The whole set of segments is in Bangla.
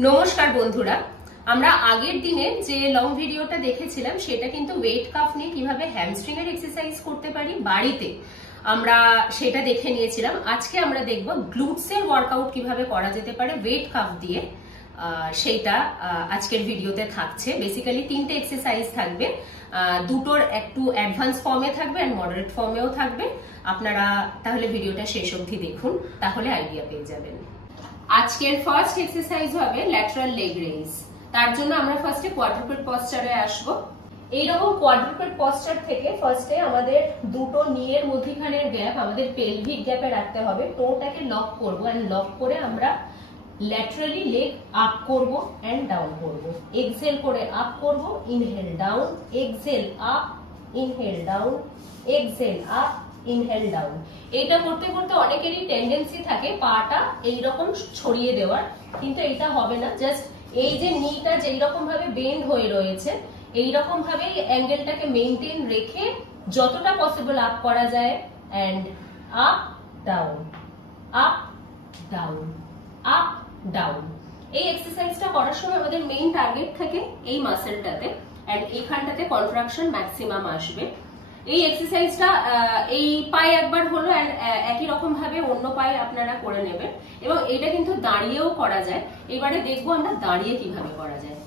নমস্কার বন্ধুরা, আমরা আগের দিনে যে লং ভিডিওটা দেখেছিলাম সেটা কিন্তু ওয়েট কাফ নিয়ে কিভাবে হ্যামস্ট্রিং এর এক্সারসাইজ করতে পারি বাড়িতে, আমরা সেটা দেখে নিয়েছিলাম। আজকে আমরা দেখব গ্লুটস এর ওয়ার্কআউট কিভাবে করা যেতে পারে ওয়েট কাফ দিয়ে। সেইটা আজকের ভিডিওতে থাকছে। বেসিক্যালি তিনটে এক্সারসাইজ থাকবে, দুটোর একটু অ্যাডভান্স ফর্মে থাকবে আর মডারেট ফর্মেও থাকবে। আপনারা তাহলে ভিডিওটা শেষ অবধি দেখুন, তাহলে আইডিয়া পেয়ে যাবেন। আজকের ফার্স্ট এক্সারসাইজ হবে ল্যাটারাল লেগ রেইজ। তার জন্য আমরা ফার্স্টে কোয়াড্রুপেড পশ্চারে আসব। এইরকম কোয়াড্রুপেড পশ্চার থেকে ফার্স্টে আমাদের দুটো নিয়ের মধ্যখানের গ্যাপ আমাদের পেলভিক গ্যাপে রাখতে হবে। টোটাকে লক করব এন্ড লক করে আমরা ল্যাটারালি লেগ আপ করব এন্ড ডাউন করব। এক্সহেল করে আপ করব, inhale down, exhale up, inhale down, exhale up, inhale down. এটা করতে করতে অনেকেরই টেন্ডেন্সি থাকে পাটা এইরকম ছড়িয়ে দেওয়ার, কিন্তু এটা হবে না। জাস্ট এই যে নিটা যেই রকম ভাবে বেন্ড হয়ে রয়েছে এইরকম ভাবে অ্যাঙ্গেলটাকে মেইনটেইন রেখে যতটা পসিবল আপ করা যায় end up down, up down, up down. এই এক্সারসাইজটা করার সময় আমাদের মেইন টার্গেট থাকে এই মাসেলটাতে এন্ড এইখানটাতে কন্ট্রাকশন ম্যাক্সিমাম আসবে। এই এক্সারসাইজটা এই পায়ে একবার হলো এন্ড একই রকম ভাবে অন্য পায়ে আপনারা করে নেবেন এবং এটা কিন্তু দাঁড়িয়েও করা যায়। এবারে দেখবো আমরা দাঁড়িয়ে কিভাবে করা যায়।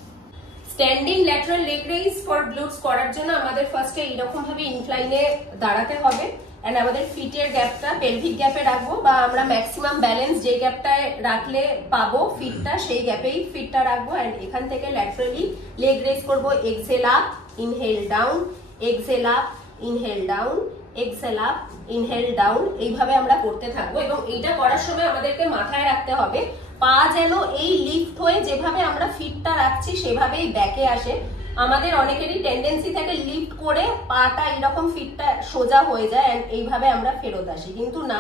Standing lateral leg raise for glutes করার জন্য আমাদের ফার্স্টে এইরকম ভাবে ইনক্লাইনে দাঁড়াতে হবে এন্ড আমাদের ফিটের গ্যাপটা পেলভিক গ্যাপে রাখবো, বা আমরা ম্যাক্সিমাম ব্যালেন্স যে গ্যাপটায় রাখলে পাবো ফিটটা সেই গ্যাপেই ফিটটা রাখবো এন্ড এখান থেকে ল্যাটারালি লেগ রেইজ করবো। Exhale up, inhale down, exhale up, inhale down, exhale up, inhale down. এইভাবে আমরা করতে থাকবো এবং এইটা করার সময় আমাদেরকে মাথায় রাখতে হবে পা যেন এই লিফট হয়ে যেভাবে আমরা ফিটটা রাখছি সেভাবেই ব্যাকে আসে। আমাদের অনেকেরই টেন্ডেন্সি থাকে লিফট করে পাটা এইরকম ফিটটা সোজা হয়ে যায় এন্ড এইভাবে আমরা ফেরত আসি, কিন্তু না,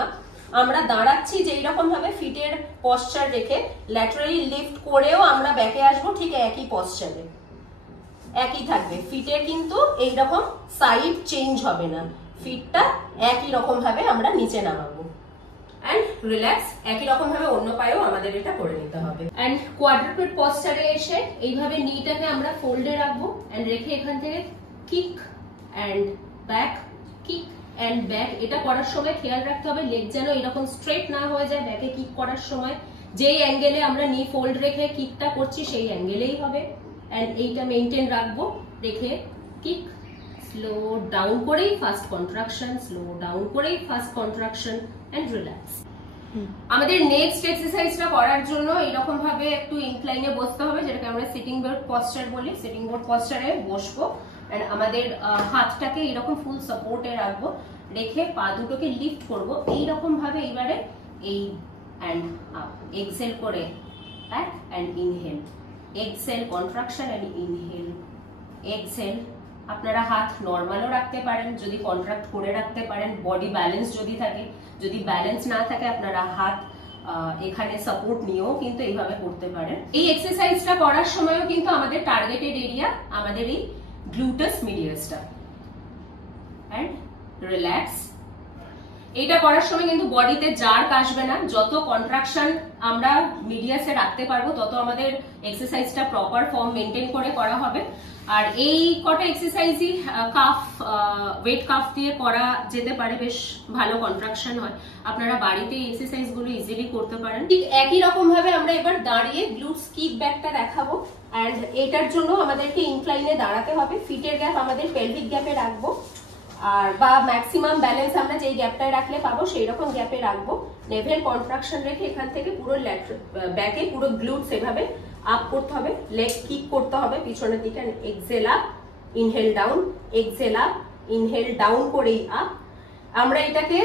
আমরা দাঁড়াচ্ছি যে এইরকম ভাবে ফিটের পশ্চার রেখে ল্যাটারালি লিফট করেও আমরা ব্যাকে আসবো ঠিক একই পশ্চারে, একই থাকবে। ফিটের কিন্তু এইরকম সাইড চেঞ্জ হবে না, ফিটটা একই রকম ভাবে আমরা নিচে নামাবো এন্ড রিল্যাক্স। একই রকম ভাবে অন্য পায়েও আমাদের এটা করে নিতে হবে এন্ড কোয়াড্রুপেড পশ্চারে এসে এইভাবে নিটাকে আমরা ফোল্ডে রাখবো এন্ড রেখে এখান থেকে kick and back, kick and back. এটা করার সময় খেয়াল রাখতে হবে লেগ যেন এরকম স্ট্রেট না হয়ে যায় ব্যাকে কিক করার সময়। যেই অ্যাঙ্গেলে আমরা নি ফোল্ড রেখে কিকটা করছি সেই অ্যাঙ্গেলেই হবে এন্ড এইটা মেইনটেইন রাখবো, রেখে কিক, স্লো ডাউন করেই ফার্স্ট কন্ট্রাকশন, স্লো ডাউন করেই ফার্স্ট কন্ট্রাকশন এন্ড রিল্যাক্স। আমাদের নেক্সট এক্সারসাইজটা করার জন্য এরকম ভাবে একটু ইনক্লাইনে বসতে হবে, যেটাকে আমরা সিটিং বোর্ড পশ্চার বলি। সিটিং বোর্ড পশ্চারে বসবো এন্ড আমাদের হাতটাকে এরকম ফুল সাপোর্টে রাখবো, রেখে পা দুটোকে লিফট করব এইরকম ভাবে। এইবারে এই এন্ড আপ, এক্সহেল করে back and inhale, exhale contraction and inhale, exhale. আপনারা হাত নর্মালও রাখতে পারেন যদি কন্ট্রাক্ট করে রাখতে পারেন, বডি ব্যালেন্স যদি থাকে। যদি ব্যালেন্স না থাকে আপনারা হাত এখানে সাপোর্ট নিয়েও কিন্তু এইভাবে করতে পারেন। এই এক্সারসাইজটা করার সময়ও কিন্তু আমাদের টার্গেটেড এরিয়া আমাদের এই গ্লুটাস মিডিয়াসটা এন্ড রিল্যাক্স। এইটা করার সময় কিন্তু বডিতে জার্ক আসবে না। যত কন্ট্রাকশন আমরা মিডিয়াসে রাখতে পারবো তত আমাদের এক্সারসাইজটা প্রপার ফর্ম মেনটেন করে করা হবে। আর এই কটা এক্সারসাইজই কাফ, ওয়েট কাফ দিয়ে করা যেতে পারে, বেশ ভালো কন্ট্রাকশন হয়। আপনারা বাড়িতে এই এক্সারসাইজ গুলো ইজিলি করতে পারেন। ঠিক একই রকম ভাবে আমরা এবার দাঁড়িয়ে গ্লুটস কিক ব্যাকটা দেখাবো এন্ড এটার জন্য আমাদেরকে ইনক্লাইনে দাঁড়াতে হবে। ফিটের গ্যাপ আমাদের পেলভিক গ্যাপে রাখবো, আর বা ম্যাক্সিমাম ব্যালেন্স আমরা যেই গ্যাপটায় রাখলে পাবো সেই রকম গ্যাপে রাখবো। নেভেল কন্ট্রাকশন রেখে এখান থেকে পুরো ব্যাকে পুরো গ্লুটস এভাবে আপ করতে হবে, লেগ কিক করতে হবে পিছনের দিকে। Exhale up, inhale down, exhale up, inhale down করেই আপ। আমরা এটাকে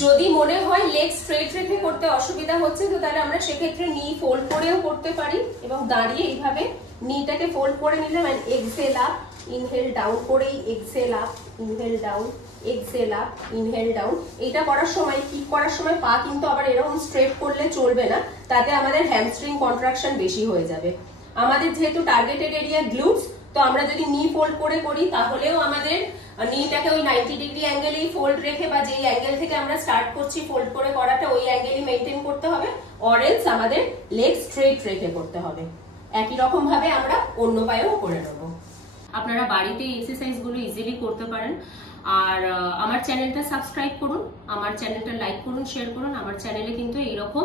যদি মনে হয় লেগ স্ট্রেট রেখে করতে অসুবিধা হচ্ছে তো তাহলে আমরা সেক্ষেত্রে নি ফোল্ড করেও করতে পারি এবং দাঁড়িয়ে এইভাবে নিটাকে ফোল্ড করে নিলাম and exhale up, inhale down করেই exhale up, inhale down, exhale up, inhale down. এটা করার সময় কিক করার সময় পা কিন্তু আবার এরকম স্ট্রেট করলে চলবে না, তাতে আমাদের হ্যামস্ট্রিং কন্ট্রাকশন বেশি হয়ে যাবে। আমাদের যেহেতু টার্গেটেড এরিয়া গ্লুটস তো আমরা যদি নি ফোল্ড করে করি তাহলেও আমাদের নিটাকে ওই 90 ডিগ্রি অ্যাঙ্গেলেই ফোল্ড রেখে বা যেই অ্যাঙ্গেল থেকে আমরা স্টার্ট করছি ফোল্ড করে করাটা ওই অ্যাঙ্গেলই মেনটেন করতে হবে, অরেঞ্জ আমাদের লেগ স্ট্রেট রেখে করতে হবে। একই রকম ভাবে আমরা অন্য পায়েও করে নেব। আপনারা বাড়িতে এই এক্সারসাইজ গুলো ইজিলি করতে পারেন। আর আমার চ্যানেলটা সাবস্ক্রাইব করুন, আমার চ্যানেলটা লাইক করুন, শেয়ার করুন। আমার চ্যানেলে কিন্তু এইরকম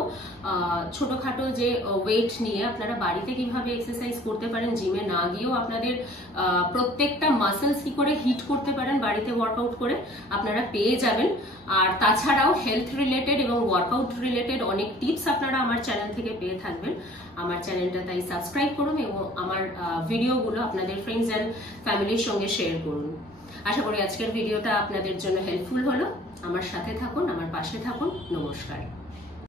ছোটখাটো যে ওয়েট নিয়ে আপনারা বাড়িতে কিভাবে এক্সারসাইজ করতে পারেন, জিমে না গিয়েও আপনাদের প্রত্যেকটা মাসেলস কি করে হিট করতে পারেন বাড়িতে ওয়ার্কআউট করে, আপনারা পেয়ে যাবেন। আর তাছাড়াও হেলথ রিলেটেড এবং ওয়ার্কআউট রিলেটেড অনেক টিপস আপনারা আমার চ্যানেল থেকে পেয়ে থাকবেন। আমার চ্যানেলটা তাই সাবস্ক্রাইব করুন এবং আমার ভিডিওগুলো আপনাদের ফ্রেন্ডস অ্যান্ড ফ্যামিলির সঙ্গে শেয়ার করুন। আশা করি আজকের ভিডিওটা আপনাদের জন্য হেল্পফুল হলো। আমার সাথে থাকুন, আমার পাশে থাকুন। নমস্কার।